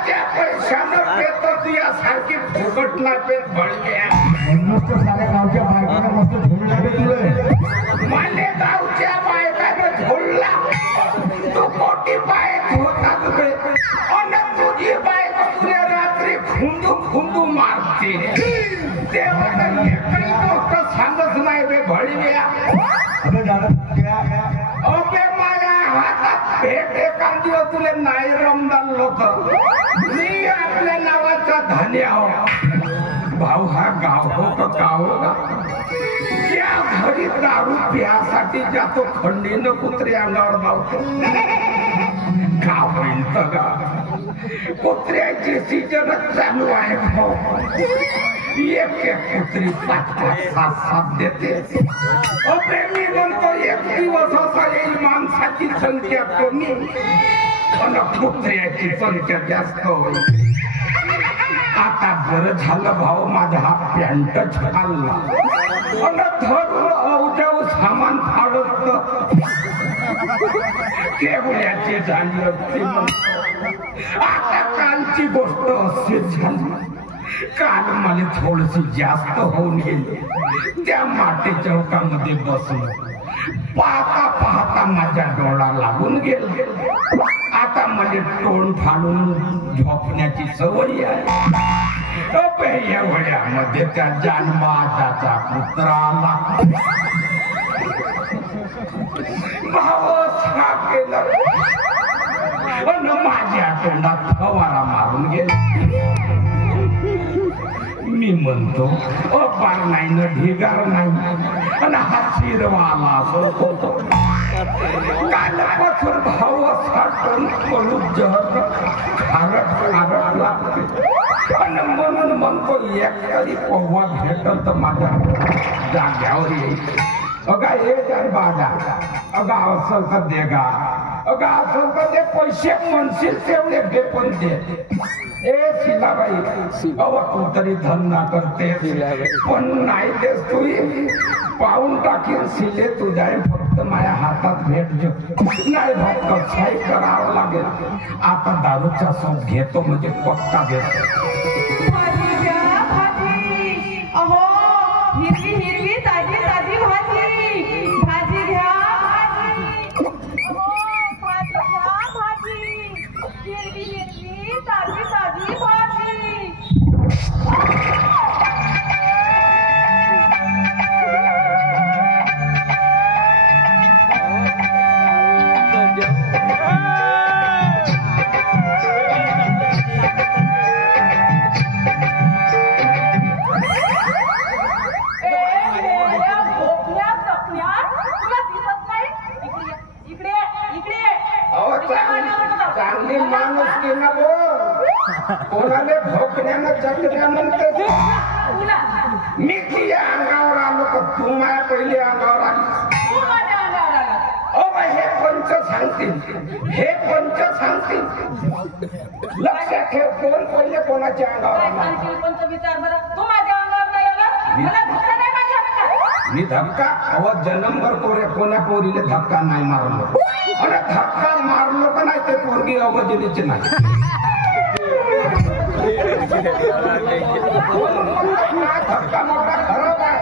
कोणाच्या पैशानं पेत तू यासारखी फुकट नाही पेत बळग्या मस्त साऱ्या गावच्या बायकांना मस्त झोळू लागते तुला माने गावच्या बायकानं झोळला तू मोठी बायक होता तुझे आणि तुझी बायको तुझ्या रात्री खुंदू खुंदू मारते तेव्हा तर एकही गोष्ट सांगत नाही बे भळव्या अबे दादा ओके माझ्या हातात भेट एखाद दिवस तुला नाही रमदान लोक मी आपल्या नावाचा धनी आहो भाऊ हा गाव हो का गाव त्या घरी दारू प्यासाठी जातो खंडीनं कुत्रे अंगावर धावतो गाव होईल तर गा कुत्र्याची सीजन चालू आहे भाऊ एक एक कुत्री 5-5-7-7 देते मी म्हणतो एक दिवस असा येईल माणसाची संख्या कमी पण कुत्र्याची संख्या जास्त होईल आता बरं झालं भाऊ माझा हा पॅन्टच खाल्ला आणि धरून अवजाऊ सामान फाडत केवढ्याची झाली असती आता कालची गोष्ट अशीच झाली काल मला थोडीशी जास्त होऊन गेली त्या माटे चौकामध्ये बसलो पाहता पाहता माझ्या डोळा लागून गेला आता मला तोंड फाडून झोपण्याची सवय आहे या वड्यामध्ये त्या जन्माचा कुत्रा आला भावच हा केलं आणि माझ्या तोंडात फवारा मारून गेला मी म्हणतो पार नाही न ढिगार नाही आणि हा शिरवाला असो कालपासून भाऊ असा टोन जहर खारट खारट लागते आणि म्हणून म्हणतो एक तरी पोहा भेटल तर माझ्या जाग्यावर येईल अगा ये जर बागा अगा असल तर दे गा अगा असल तर ते पैसे म्हणशील तेवढे घे पण दे ए शिलाबाई अवा तू तरी धंदा करते पण नाही देस तू पाहून टाकील शिले तुझ्या फक्त माझ्या हातात भेट नाही फक्त छाई करावं लागेल आता दारूचा शोध घेतो म्हणजे पक्का घेतो अहो हिरवी हिरवी ताजी ताजी भाजी भाजी घ्या भाजी घ्या भाजी हिरवी हिरवी ताजी ताजी भाजी चांगली माणूस की ना कोणाला भोकण्यानं चटण्या म्हणते मी तुझ्या अंगावर आलो तर तू माझ्या पहिले अंगावर आली हे पंच सांगतील हे पंच सांगतील लक्षात ठेव कोण पहिले कोणाच्या अंगावर पंच विचार बरं तू माझ्या अंगावर नाही आला मला धक्का नाही माझ्या मी धक्का अव जन्मभर कोण्या पोरीले धक्का नाही मारलो आणि धक्का मारलो का नाही ते पोरगी अवधीची नाही धक्का मोठा खराब आहे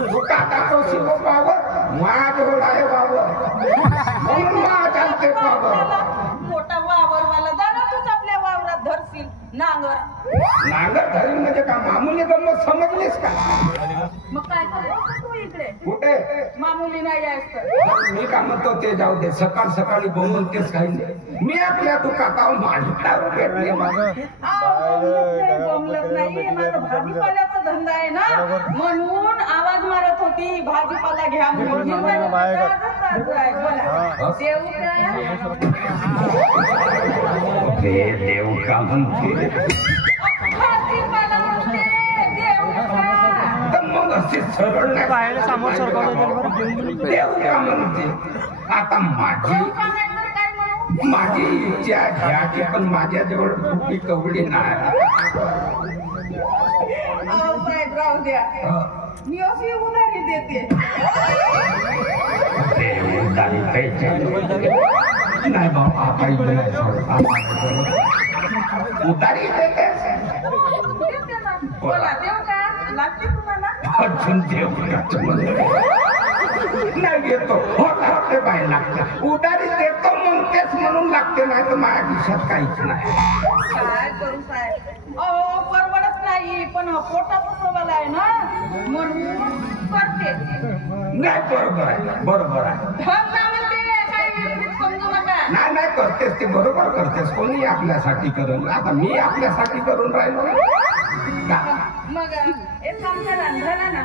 धुका दाखवशी बाबर माझ्याजवळ आहे बाबर म्हणून माझ्या ते बाबर मोठा वावर मला जाणार तूच आपल्या वावरात धरशील नांगर नांगर धरील म्हणजे का मामुली गंमत समजलीस का मग काय करतो तू इकडे कुठे मामुली नाही यायचं मी का म्हणतो ते जाऊ दे सकाळ सकाळी बोंबल तेच काही नाही मी आपल्या दुकानावर माझी दारू भेटली बोंबलत नाही माझा भाजीपाल्याचा धंदा आहे ना म्हणून आवाज मारत होती भाजीपाला घ्या म्हणून देव का म्हणते मग असे सरळ नाही समोर देव का म्हणते आता माझी इच्छा घ्याची पण माझ्याजवळ कुठली कवडी नाही राहू द्या मी अशी उधारी देते उधारी पैसे नाही बाबा काही नाही उतारी देते बोला देव का लागते तुम्हाला अजून देव नाही येतो हो लागते बाई लागते उतारी देतो म्हणतेच म्हणून लागते नाही तर माझ्या खिशात काहीच नाही काय करू साहेब अहो परवडत नाही पण पोटाचा सवाल आहे ना म्हणून करते नाही बरोबर आहे बरोबर आहे धंदा म्हणते काय विपरीत समजू नका नाही नाही करतेस ते बरोबर करतेस कोणी आपल्यासाठी करून आता मी आपल्यासाठी करून राहिलो का? मग एक काम करा धरा ना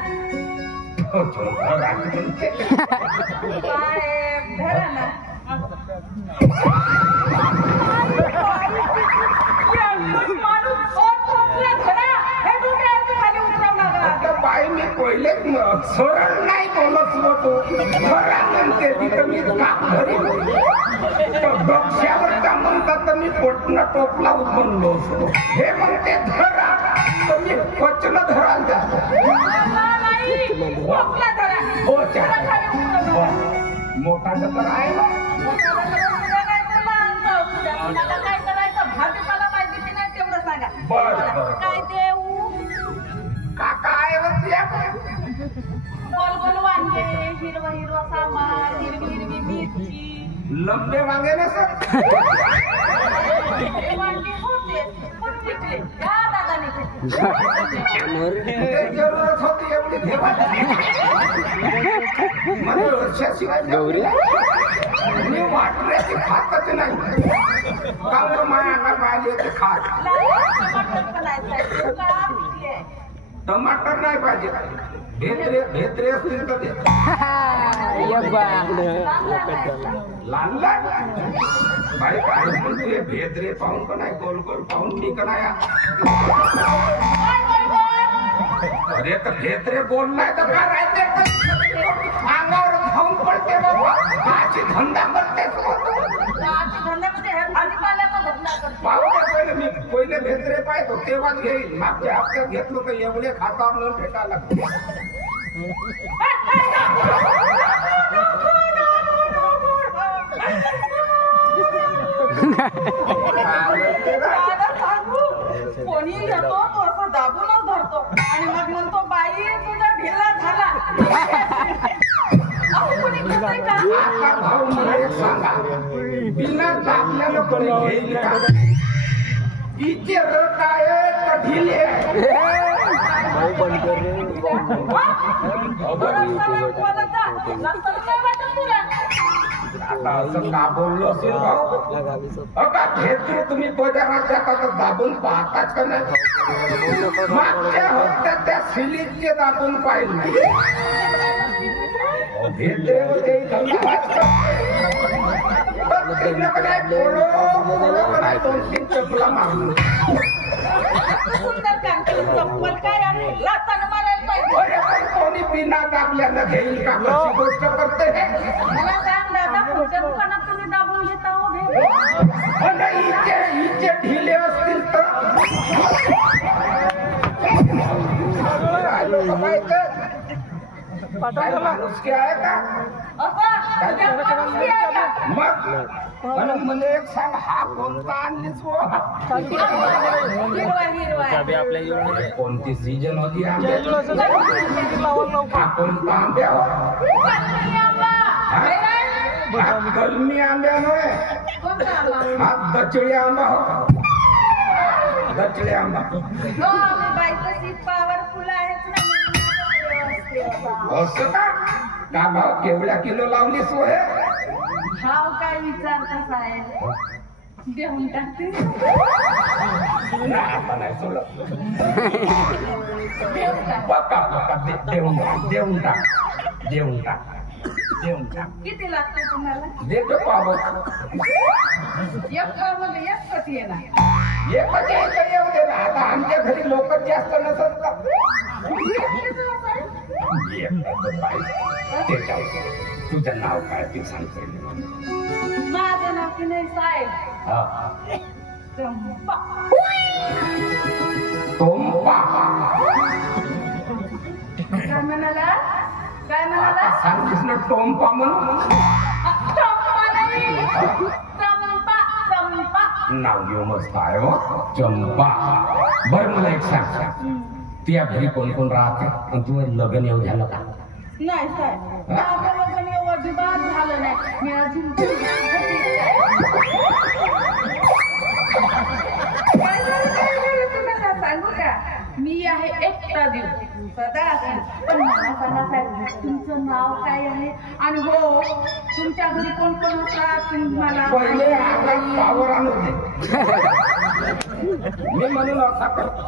साहेब धरा ना माणूस धरा हे डोक्यावरती खाली उतरवू नका आता बाई मी पहिलेच सरळ नाही बोलत होतो खरा म्हणते तिथं मी काम घरी डोक्यावर का म्हणतात तर मी पोटनं टोपला बनलो असतो हे म्हणते धरा तर मी वचन धरायला जातो नाही डोकला धरा हो जरा खाली उतरवा मोठा तर आहे ना मला काय करायचं भाजीपाला पाहिजे की नाही तेवढं सांगा बरं, बरं. काय देऊ काका आहे गोल गोल वांगे हिरवा हिरवा सामान हिरवी हिरवी मिरची लंबे वांगे ना सर हे वांगे होते पण विकले या दादाने जरूरत होती एवढी ठेवायची मला वर्षाशिवाय गौरी मी वाटण्याची खातच नाही काम माया पाहिजे खात टमाटर बनायचं का विकले टमाटर नाही पाहिजे भेत्रे भेत्रे असतील तर दे लहान लहान बाई काय म्हणते भेत्रे पाहून का नाही गोल गोल पाहून मी का नाही अरे तर भेत्रे बोललाय तर काय राहते अंगावर खाऊन पडते बाबा काची धंदा करते धंद्यामध्ये हे भाजीपाल्याचा धंदा करतो पहिले मी पहिले भेत्रे पाहतो तेव्हाच घेईल मागच्या हप्त्यात घेतलो तर एवढे खाता म्हणून भेटा लागते कोणी घेतो तो असं दाबूनच धरतो आणि मग म्हणतो बाई तुझा ढिला झाला असं कोणी करतंय का आता भाऊ मला एक सांगा बिना दाबल्यानं कोणी घेईल का इथे रट आहे का ढिले आता असं का बोललो असेल का घेतले तुम्ही बाजारात जाता तर दाबून पाहताच का नाही मागच्या हप्त्यात त्या सिलीचे दाबून पाहिजे नाही घेतले होते दोन तीन चपला मारलो सुंदर काम केलं चप्पल काय आणि लाथानं मारायला पाहिजे अरे पण कोणी बिना दाबल्यानं घेईल का कशी गोष्ट करते हे मला सांग दादा पुढच्या दुकानात तुम्ही दाबून घेता हो घे आणि इथे ढिले असतील तर माणुसकी आहे का मग म्हणून मला एक सांग हा कोणता आणलीस कोणती सीजन होती आंब्याची हा कोणता आंब्या हा कलमी आंब्या नव्हे हा दचडी आंबा हो दचडी आंबा पॉवरफुल आहेच ना असं का भाव केवढ्या किलो लावलीस हो हे भाव काय विचारताच आहे देऊन टाकते आता नाही सोडत देऊ का पक्का देऊन टाक किती लागते तुम्हाला देतो पाव एक मध्ये एक कधी येणार एक म्हणजे येऊ दे ना आता आमच्या घरी लोक जास्त नसत का तुझं नाव काय ते सांगते माझं नाव की नाही साहेब चंपा टोंपा काय म्हणाला काय म्हणाला सांगितलं टोंपा म्हणून चंपा नाही नाव घेऊ मस्त आहे हो चंपा. बर मला एक सांग, त्या घरी कोण कोण राहते आणि तुझं लग्न येऊ झालं का? नाही साहेब, माझं लग्न एवढं अजिबात झालं नाही. मी अजून तुम्हाला सांगू का, मी आहे एकटा देव सदा असेल. पण मला सांगा साहेब, तुमचं नाव काय आहे आणि हो तुमच्या घरी कोण कोण असतात तुम्हाला? पहिले हातात पावर आणून दे. मी म्हणून असा करतो.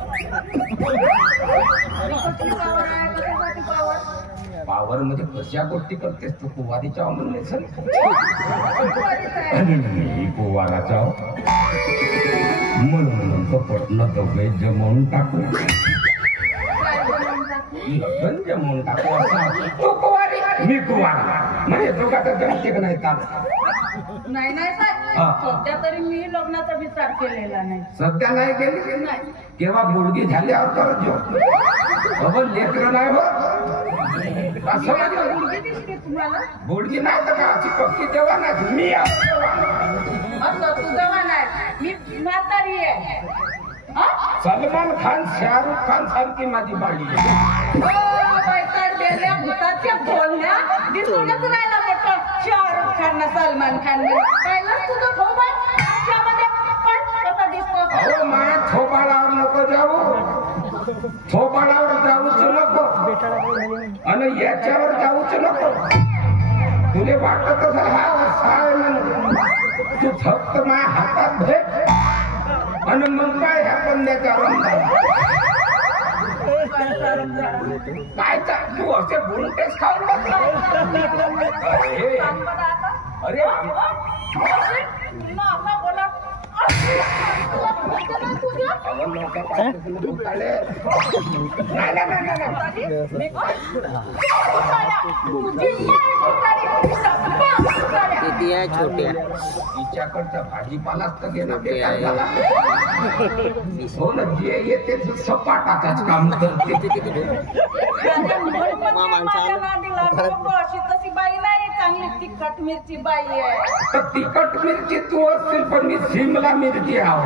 कशासाठी पावर? पावर मध्ये कशा गोष्टी करतेस तू? कुवारीच्या म्हणले सर साहेब, मी कुवाराचा म्हणून कपडनं दोघे जमवून टाकू, लग्न जमवून टाकू. तू कुवारी मी कुवारा म्हणजे दोघांचा जमते का नाही? नाही नाही साहेब, हा. सध्या तरी मी लग्नाचा विचार केलेला नाही. सध्या नाही गेली नाही. केव्हा मुलगी झाल्यावर करत जो. बाबा लेकर नाही हो असं म्हणजे मुलगी दिसते तुम्हाला? मुलगी नाही तर का अशी पक्की तेव्हा नाही मी असं तू जवान आहे, मी म्हातारी आहे. हा? सलमान खान शाहरुख खान सारखी माझी बाळी. बैठल्या भूताच्या बोलण्या दिसूनच राहिला मोठं शाहरुख खान ना सलमान खान. पाहिलं तुझं थोबा त्यामध्ये कसा दिसतो? अहो माझ्या थोबाळावर नको जाऊ, थोबाळावर जाऊच नको आणि याच्यावर जाऊच नको. तुले वाटत असं हा असा आहे म्हणून तू फक्त माझ्या हातात भेट आणि मग काय ह्या पंद्याच्या काय तू असे बोलतेस खाऊन बसला? अरे किती आहे छोट्या तिच्याकडचा भाजीपालाच तर घेणं बेकार झाला. हो ना, जे येते ते सपाटाच काम करते. अशी तशी बाई नाही, चांगली तिखट मिरची बाई आहे. तर तिखट मिरची तू असतील पण मी शिमला मिरची आहो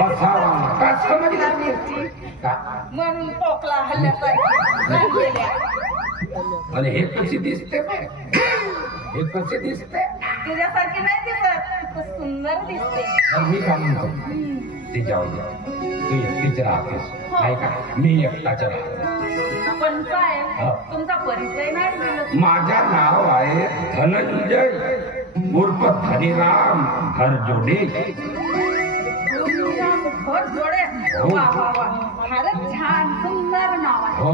असावा का समजला मिरची का? म्हणून टोकला हल्ल्यासारखी. आणि हे कशी दिसते बे? हे कसे दिसते? तुझ्यासारखी नाही दिसत, तू सुंदर दिसते. तर मी काय म्हणतो ते जाऊ दे, तू एकटीच राहतेस नाही का? मी एकटाच राहतो. पण काय हा. तुमचा परिचय नाही दिला. माझा नाव आहे धनंजय उर्फ धनीराम हरजोडे. भर जोडे. हो. वा वा वा, फारच छान सुंदर नाव आहे. हो,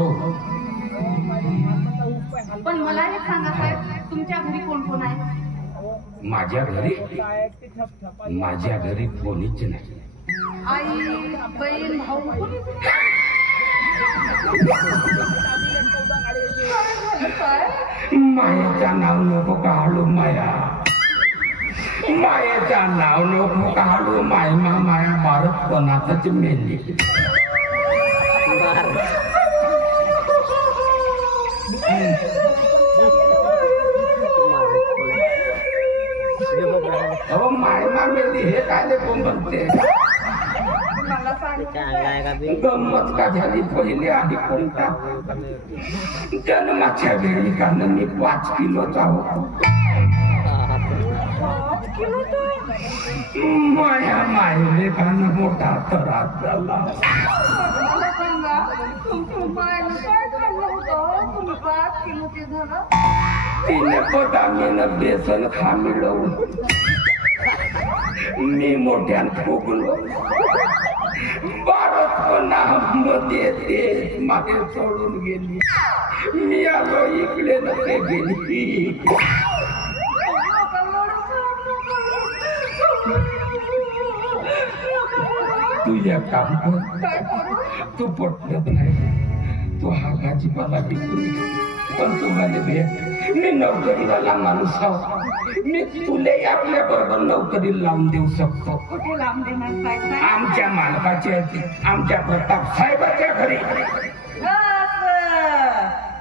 पण मला हे सांगा साहेब, तुमच्या घरी कोण कोण आहे? माझ्या घरी कोणीच नाही. आई बहीण भाऊ कोणी? मायेचा नाव नको काढू माया, मायेचा नाव नको काढू माय माया भारत कोणातच मेली. अहो मायमा मेली हे काय कोण म्हणते? मला सांग. गंमत का झाली पहिली आधी कोणता जन्माच्या वेळी कारण मी 5 किलोचा होतो. 5 किलो तो? माया मायले कान मोठा तरात झाला. मला सांगा, तुमच्या मायनं काय खाल्लं होतं? तुम्ही 5 किलोचे झालं? तिने बदामीनं बेसन खा मिळवलं, मी मोठ्यान फुगलो. बारपणा मध्ये ते मागे सोडून गेली. मी आलो इकडे नके गेली. तू एक काम कर, काय करू? तू पटत नाही, तू हा भाजीपाला विकून घे. पण तू माझे भेट, मी नोकरीला माणूस आहो, मी तुले आपल्या बरोबर नोकरीला लावून देऊ शकतो. कुठे लांब देणार साहेब? आमच्या मालकाच्या आमच्या प्रताप साहेबाच्या घरी.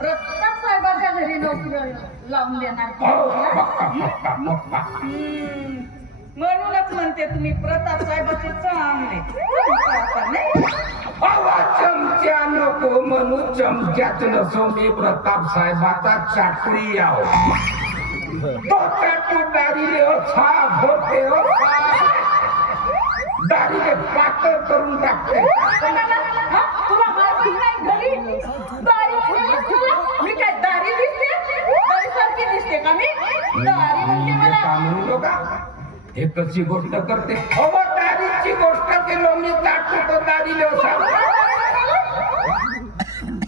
प्रताप साहेबाच्या घरी नोकरी लावून देणार. हो, पक्का पक्का पक्का. म्हणूनच म्हणते तुम्ही प्रताप साहेबाचे चांगले नाही? अवा चमच्या नको म्हणू चमच्याच नसो मी प्रताप साहेबाचा चाकरी आहो तो चाटू दारीले असा भोटे असा दारीले पातळ करून टाकते. तुला माहिती नाही घरी दारी मी काय दारी दिसते? दारी सारखी दिसते का मी? दारी म्हणते मला. का म्हणलो का हे कशी गोष्ट करते? अहो दारीची गोष्ट केलो मी चाटू तो दारीले असा.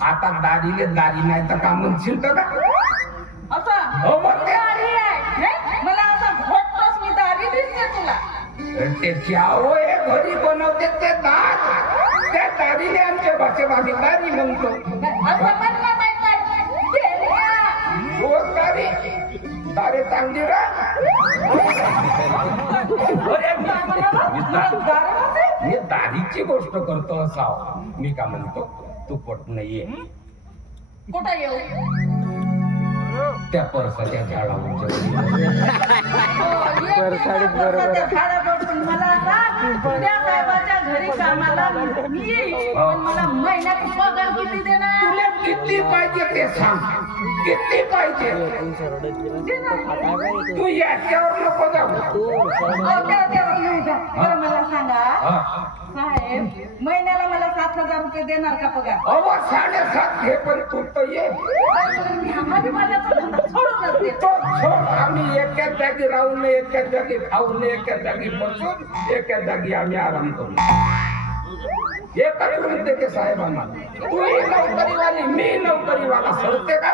आता दारीले दारी नाही तर का म्हणशील तर का? असं दारी आहे नाही? मला असा घोटतोस मी दारी दिसते तुला. ते चावो हे घरी बनवते ते दार त्या दारीने आमच्या भाषेमध्ये दारी म्हणतो. असं म्हणलं नाही काय? हो दारी दारे चांगली रा मी दारीची गोष्ट करतो असाव. मी का म्हणतो तू पट नाहीये कुठं येऊ? त्या परसाच्या झाडावर मला उद्या साहेबाच्या घरी कामाला मी येईल. पण मला महिन्यात पगार किती देणार? तुला किती पाहिजे ते सांग. किती पाहिजे तू याच्यावर नको जाऊ. बरं मला सांगा साहेब महिन्याला मला 7,000 रुपये देणार का पगार? अहो 7.5 घे पण तू तर ये. आम्ही माझ्याचा धंदा सोडूनच देतो. आम्ही एका जागी राहून एका जागी खाऊन एका जागी बसून एका जागी आम्ही आराम करू. एकच म्हणते ते साहेब आम्हाला तूही नोकरीवाली मी नोकरीवाला सरते का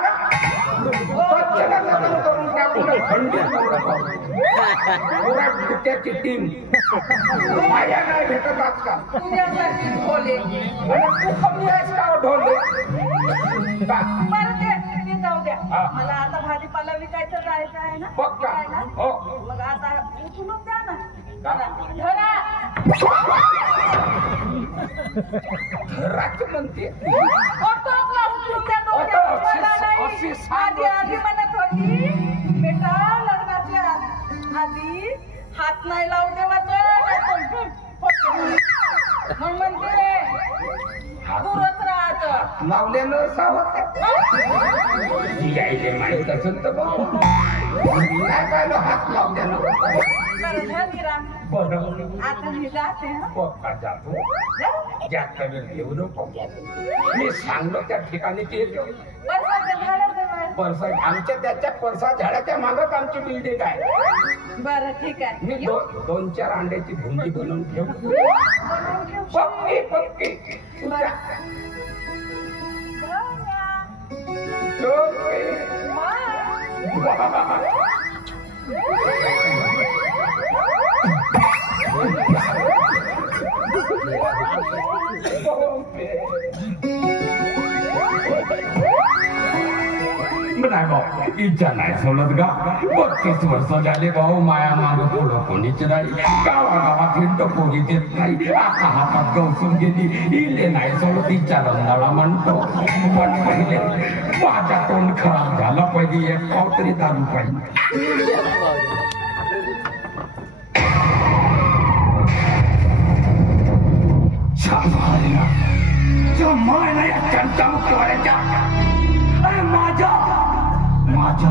करून टाकून त्याची टीम माया नाही भेटत आजकाल. तुझ्यासाठी बोले आणि तू कमी आहेस का ढोले? बरं ते जाऊ द्या. हा. मला आता भाजीपाला विकायचं जायचं आहे ना? पक्का काय ना? हो मग आता उचलून द्या ना. का? घरात म्हणते ऑटोला उचलून द्या. ऑटो, मला नाही. अशी सांग. माझी आधी म्हणत होती बेटा लग्नाच्या आधी हात नाही लावू देवाचं म्हणून म्हणते दूरच राहत. लावल्यानं सावत यायले माहित असेल तर बघ. काय पाहिलं हात लावल्यानं बरं झाली राम. बरं आता मी जाते हं. पप्पा जातो. जास्त वेळ घेऊ नको. मी सांगलो त्या ठिकाणी ते बरसाच्या झाडाजवळ. परसा आमच्या त्याच्या परसा झाडाच्या मागच आमची बिल्डिंग आहे. बरं ठीक आहे. मी 2-4 अंड्याची भुंजी बनवून ठेव. बनवून ठेव. पक्की पक्की बरं. ओके. नाही भाऊ इच्छा नाही सोडत गा. 32 वर्ष झाले भाऊ माया माग पुढं कोणीच नाही. गावागावात हिंडतो कोणी देत नाही. आता हातात गवसून गेली इले नाही सोडत तिच्या रंगाळा म्हणतो. पण पहिले माझा तोंड खराब झाला पाहिजे. एक पाव तरी दारू पाहिजे. माझ्या